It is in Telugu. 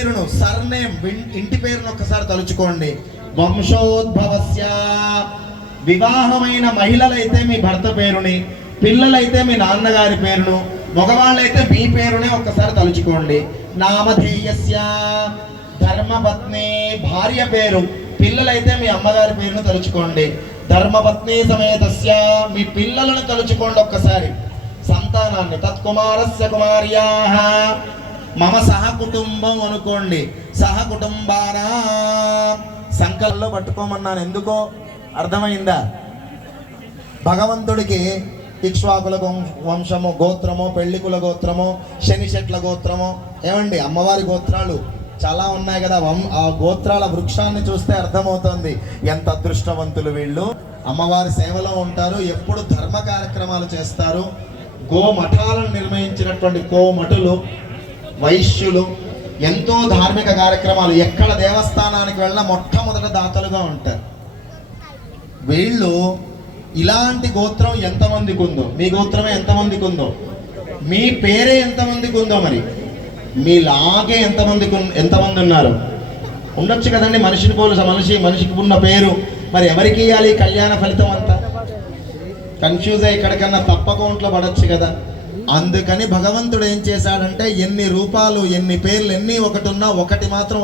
పేరును సర్నేమ్ ఇంటి పేరును ఒక్కసారి తలుచుకోండి. వంశోద్భవస్య. వివాహమైన మహిళలైతే మీ భర్త పేరుని పిల్లలైతే మీ నాన్నగారి పేరును మగవాళ్ళైతే మీ పేరునే ఒక్కసారి తలుచుకోండి. నామధేయస్య. ధర్మపత్ని భార్య పేరు పిల్లలైతే మీ అమ్మగారి పేరును తలుచుకోండి. ధర్మపత్ని సమేతస్య. మీ పిల్లలను తలుచుకోండి ఒక్కసారి. సంతానాన్ని తత్కుమారస్య కుమార్యా. మమ సహ కుటుంబం అనుకోండి. సహ కుటుంబానా? సంకల్లో పట్టుకోమన్నాను. ఎందుకో? అర్థమైందా? భగవంతుడికి ఇక్ష్వాకుల వం- వంశము గోత్రము పెళ్ళికుల గోత్రము శని చెట్ల గోత్రము ఏమండి? అమ్మవారి గోత్రాలు చాలా ఉన్నాయి కదా. వం ఆ గోత్రాల వృక్షాన్ని చూస్తే అర్థమవుతుంది. ఎంత అదృష్టవంతులు వీళ్ళు. అమ్మవారి సేవలో ఉంటారు. ఎప్పుడు ధర్మ కార్యక్రమాలు చేస్తారు. గో మఠాలను నిర్వహించినటువంటి కోమఠులు వైశ్యులు ఎంతో ధార్మిక కార్యక్రమాలు ఎక్కడ దేవస్థానానికి వెళ్ళినా మొట్టమొదట దాతలుగా ఉంటారు. వీళ్ళు ఇలాంటి గోత్రం ఎంతమందికి ఉందో మీ గోత్రమే ఎంతమందికి ఉందో మీ పేరే ఎంతమందికి ఉందో మరి మీలాగే ఎంతమందికి ఎంతమంది ఉన్నారు? ఉండొచ్చు కదండి మనిషిని పోలు మనిషి మనిషికి ఉన్న పేరు మరి ఎవరికి ఇవ్వాలి కళ్యాణ ఫలితం అంతా? కన్ఫ్యూజ్ అయ్యి ఎక్కడికన్నా తప్పకుండా పడొచ్చు కదా. అందుకని భగవంతుడు ఏం చేశాడంటే ఎన్ని రూపాలు ఎన్ని పేర్లు ఎన్ని ఒకటి ఉన్నా ఒకటి మాత్రం